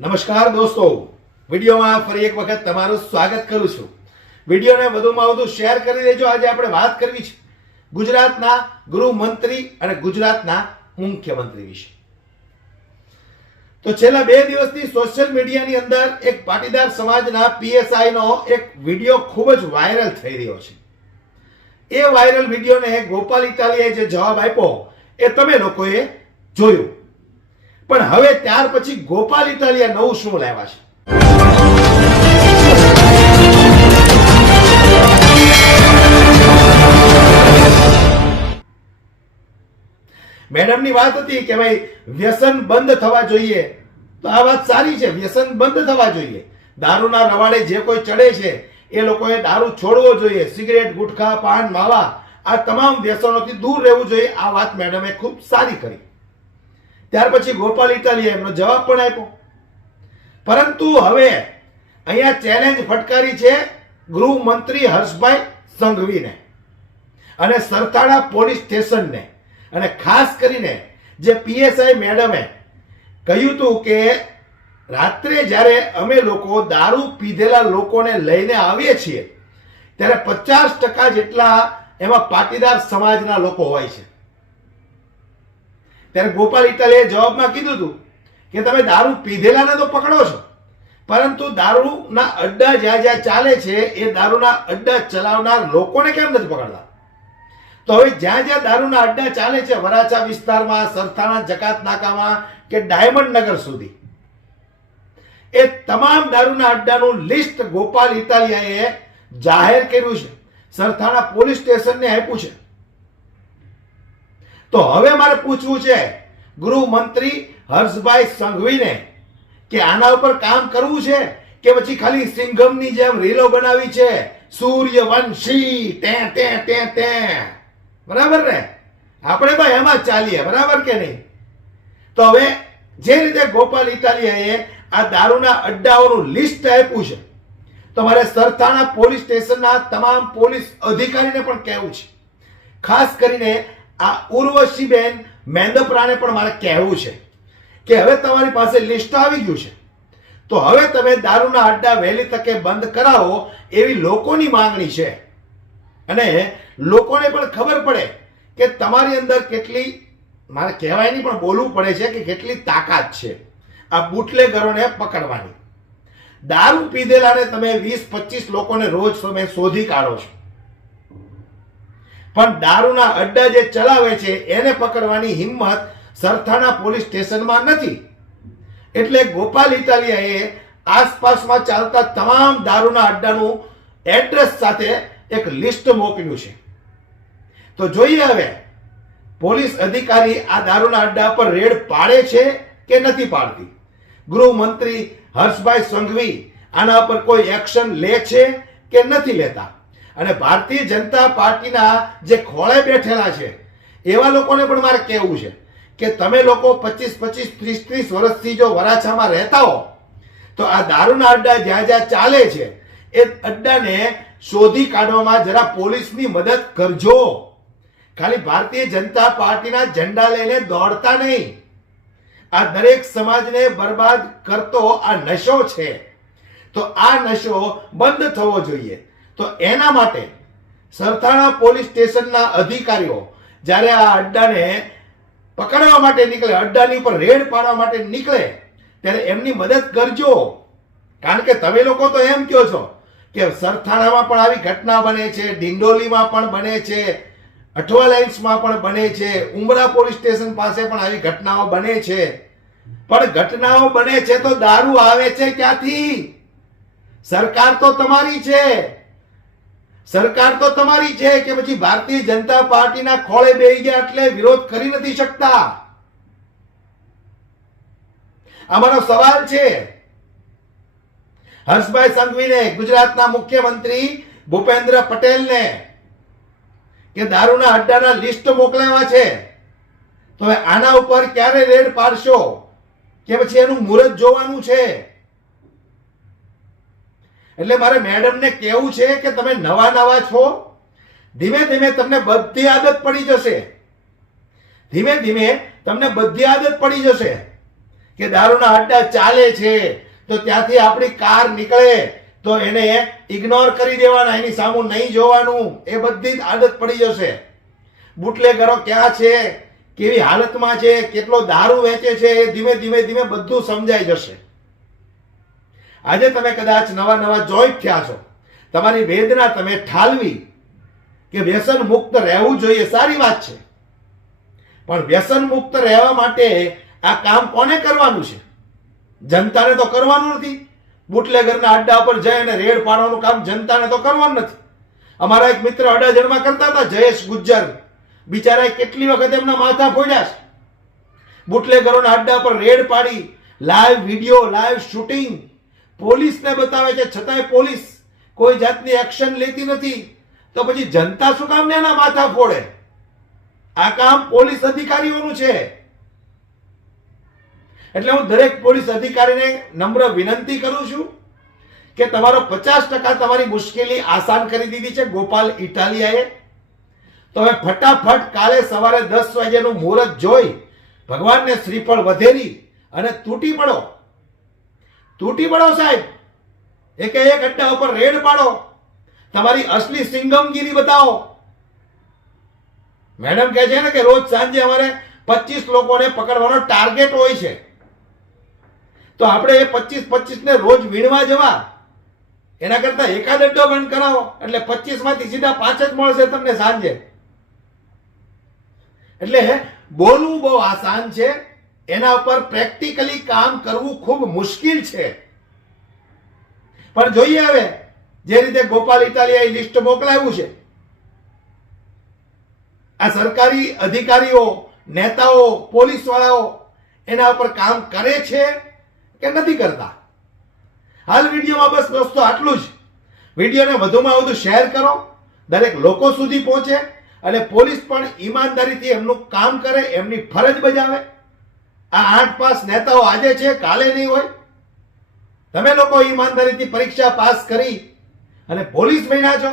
નમસ્કાર દોસ્તો, વિડીયોમાં ફરી એક વખત તમારું સ્વાગત કરું છું. વિડીયોને વધુમાં વધુ શેર કરી દેજો. આજે આપણે વાત કરવી છે ગુજરાતના ગૃહમંત્રી અને ગુજરાતના મુખ્યમંત્રી વિશે. તો છેલ્લા 2 દિવસથી સોશિયલ મીડિયાની અંદર એક પાટીદાર સમાજના પીએસઆઈ નો એક વિડીયો ખૂબ જ વાયરલ થઈ રહ્યો છે. એ વાયરલ વિડીયોને ગોપાલ ઇટાલિયાએ જે જવાબ આપ્યો એ તમે લોકોએ જોયું. પણ હવે ત્યાર પછી ગોપાલ ઇટાલિયા નવું શું લાવ્યા છે? મેડમની વાત હતી કે ભાઈ વ્યસન બંધ થવા જોઈએ. તો આ વાત સારી છે, વ્યસન બંધ થવા જોઈએ. દારૂના રવાડે જે કોઈ ચડે છે એ લોકોએ દારૂ છોડવો જોઈએ. સિગરેટ, ગુટખા, પાન, માવા આ તમામ વ્યસનોથી દૂર રહેવું જોઈએ. આ વાત મેડમે ખૂબ સારી કરી. ત્યાર પછી ગોપાલ ઇટાલિયાએ એમનો જવાબ પણ આપ્યો. પરંતુ હવે અહીંયા ચેલેન્જ ફટકારી છે ગૃહમંત્રી હર્ષભાઈ સંઘવીને અને સરથાણા પોલીસ સ્ટેશનને. અને ખાસ કરીને જે પીએસઆઈ મેડમે કહ્યું હતું કે રાત્રે જ્યારે અમે લોકો દારૂ પીધેલા લોકોને લઈને આવીએ છીએ ત્યારે 50% જેટલા એમાં પાટીદાર સમાજના લોકો હોય છે. ત્યારે ગોપાલ ઇટાલિયાએ જવાબમાં કીધું હતું કે તમે દારૂ પીધેલાને તો પકડો છો, પરંતુ દારૂના અડ્ડા જ્યાં જ્યાં ચાલે છે એ દારૂના અડ્ડા ચલાવનાર લોકોને કેમ નથી પકડતા? તો હવે જ્યાં જ્યાં દારૂના અડ્ડા ચાલે છે, વરાછા વિસ્તારમાં, સરથાણા જકાત નાકામાં કે ડાયમંડ નગર સુધી, એ તમામ દારૂના અડ્ડાનું લિસ્ટ ગોપાલ ઇટાલિયાએ જાહેર કર્યું છે, સરથાણા પોલીસ સ્ટેશનને આપ્યું છે. તો હવે મારે પૂછવું છે ગૃહમંત્રી હર્ષભાઈ સંઘવીને કે આના ઉપર કામ કરવું છે કે પછી ખાલી સિંઘમની જેમ રીલો બનાવી છે, સૂર્યવંશી ટે ટે ટે ટે. બરાબર ને? આપણે ભાઈ એમાં જ ચાલીએ, બરાબર કે નહીં? તો હવે જે રીતે ગોપાલ ઇટાલિયાએ આ દારૂના અડ્ડાઓનું લિસ્ટ આપ્યું છે, તો મારે સરથાણા પોલીસ સ્ટેશનના તમામ પોલીસ અધિકારીને પણ કહેવું છે, ખાસ કરીને આ ઉર્વશીબેન મેંદપરાને પણ મારે કહેવું છે કે હવે તમારી પાસે લિસ્ટ આવી ગયું છે, તો હવે તમે દારૂના અડ્ડા વહેલી તકે બંધ કરાવો એવી લોકોની માંગણી છે. અને લોકોને પણ ખબર પડે કે તમારી અંદર કેટલી, મારે કહેવાય નહીં પણ બોલવું પડે છે કે કેટલી તાકાત છે આ બુટલેગરોને પકડવાની. દારૂ પીધેલાને તમે 20-25 લોકોને રોજ તમે શોધી કાઢો છો, પણ દારૂના અડ્ડા જે ચલાવે છે એને પકડવાની હિંમત સરથાણા પોલીસ સ્ટેશનમાં નથી. એટલે ગોપાલ ઇટાલિયાએ આસપાસમાં ચાલતા તમામ દારૂના અડ્ડાનું એડ્રેસ સાથે એક લિસ્ટ મોકલ્યું છે. તો જોઈએ હવે પોલીસ અધિકારી આ દારૂના અડ્ડા પર રેડ પાડે છે કે નથી પાડતી. ગૃહમંત્રી હર્ષભાઈ સંઘવી આના પર કોઈ એક્શન લે છે કે નથી લેતા. અને ભારતીય જનતા પાર્ટીના જે ખોળે બેઠેલા છે એવા લોકોને પણ મારે કહેવું છે કે તમે લોકો 25-25, 30-30 વર્ષથી જો વરાછામાં રહેતા હો તો આ દારૂના અડ્ડા જ્યાં જ્યાં ચાલે છે એ અડ્ડાને શોધી કાઢવામાં જરા પોલીસની મદદ કરજો. ખાલી ભારતીય જનતા પાર્ટીના ઝંડા લઈને દોડતા નહીં. આ દરેક સમાજને બરબાદ કરતો આ નશો છે, તો આ નશો બંધ થવો જોઈએ. તો એના માટે સરથાણા પોલીસ સ્ટેશનના અધિકારીઓ જ્યારે આ અડ્ડાને પકડવા માટે નીકળે, અડ્ડાની ઉપર રેડ પાડવા માટે નીકળે, ત્યારે એમની મદદ કરજો. કારણ કે તમે લોકો તો એમ કહો છો કે સરથાણામાં પણ આવી ઘટના બને છે, ડિંડોલીમાં પણ બને છે, અઠવા લાઇન્સમાં પણ બને છે, ઉમરા પોલીસ સ્ટેશન પાસે પણ આવી ઘટનાઓ બને છે. પણ ઘટનાઓ બને છે તો દારૂ આવે છે ક્યાંથી? સરકાર તો તમારી છે, સરકાર તો તમારી છે કે પછી ભારતીય જનતા પાર્ટીના ખોળે બેસી ગયા એટલે વિરોધ કરી નથી શકતા? અમારો સવાલ છે હર્ષભાઈ સંઘવીને, ગુજરાતના મુખ્યમંત્રી ભૂપેન્દ્ર પટેલને, કે દારૂના અડ્ડાના લિસ્ટ મોકલાવ્યા છે, તો હવે આના ઉપર ક્યારે રેડ પાડશો કે પછી એનું મુહૂર્ત જોવાનું છે? એટલે મારે મેડમને કહેવું છે કે તમે નવા છો, ધીમે ધીમે તમને બધી આદત પડી જશે. ધીમે ધીમે તમને બધી આદત પડી જશે કે દારૂના અડ્ડા ચાલે છે તો ત્યાંથી આપણી કાર નીકળે તો એને ઇગ્નોર કરી દેવાના, એની સામું નહીં જોવાનું. એ બધી જ આદત પડી જશે. બુટલેગરો ક્યાં છે, કેવી હાલતમાં છે, કેટલો દારૂ વેચે છે, એ ધીમે ધીમે ધીમે બધું સમજાઈ જશે. આજે તમે કદાચ નવા નવા જોઈન્ટ થયા છો, તમારી વેદના તમે ઠાલવી કે વ્યસન મુક્ત રહેવું જોઈએ, સારી વાત છે. પણ વ્યસન મુક્ત રહેવા માટે આ કામ કોને કરવાનું છે? જનતાને તો કરવાનું નથી. બુટલેગરના અડ્ડા પર જઈ અને રેડ પાડવાનું કામ જનતાને તો કરવાનું નથી. અમારા એક મિત્ર અડાજણમાં કરતા હતા, જયેશ ગુજ્જર, બિચારાએ કેટલી વખત એમના માથા ફોડ્યા છે. બુટલેગરોના અડ્ડા પર રેડ પાડી લાઈવ વિડીયો, લાઈવ શૂટિંગ પોલીસને બતાવે છે, છતાંય પોલીસ કોઈ જાતની એક્શન લેતી નથી. તો પછી જનતા શું કામ એના માથા ફોડે? આ કામ પોલીસ અધિકારીઓનું છે. એટલે હું દરેક પોલીસ અધિકારીને નમ્ર વિનંતી કરું છું કે તમારો 50% તમારી મુશ્કેલી આસાન કરી દીધી છે ગોપાલ ઇટાલિયાએ. તો હવે ફટાફટ કાલે સવારે 10 વાગ્યાનું મુહૂર્ત જોઈ ભગવાનને શ્રીફળ વધેરી અને તૂટી પડો. તૂટી પડો સાહેબ. એક અડ્ડા ઉપર રેડ પાડો, તમારી અસલી સિંગમગીરી બતાવો. મેડમ કહે છે ને કે રોજ સાંજે અમારે 25 લોકોને પકડવાનો ટાર્ગેટ હોય છે. તો આપણે એ 25 ને રોજ વીણવા જવા, એના કરતા એકાદ અડ્ડો બંધ કરાવો એટલે 25 માંથી સીધા 5 જ મળશે તમને સાંજે. એટલે બોલવું બહુ આસાન છે, એના ઉપર પ્રેક્ટિકલી કામ કરવું ખૂબ મુશ્કેલ છે. પણ જોઈએ હવે જે રીતે ગોપાલ ઇટાલિયાએ લિસ્ટ મોકલાવ્યું છે, આ સરકારી અધિકારીઓ, નેતાઓ, પોલીસ વાળાઓ એના ઉપર કામ કરે છે કે નથી કરતા. હાલ વિડીયોમાં બસ દોસ્તો આટલું જ. વિડીયોને વધુમાં વધુ શેર કરો, દરેક લોકો સુધી પહોંચે અને પોલીસ પણ ઈમાનદારીથી એમનું કામ કરે, એમની ફરજ બજાવે. આ 8 પાસ નેતાઓ આજે છે, કાલે નહીં હોય. તમે લોકો ઈમાનદારીથી પરીક્ષા પાસ કરી અને પોલીસ બન્યા છો.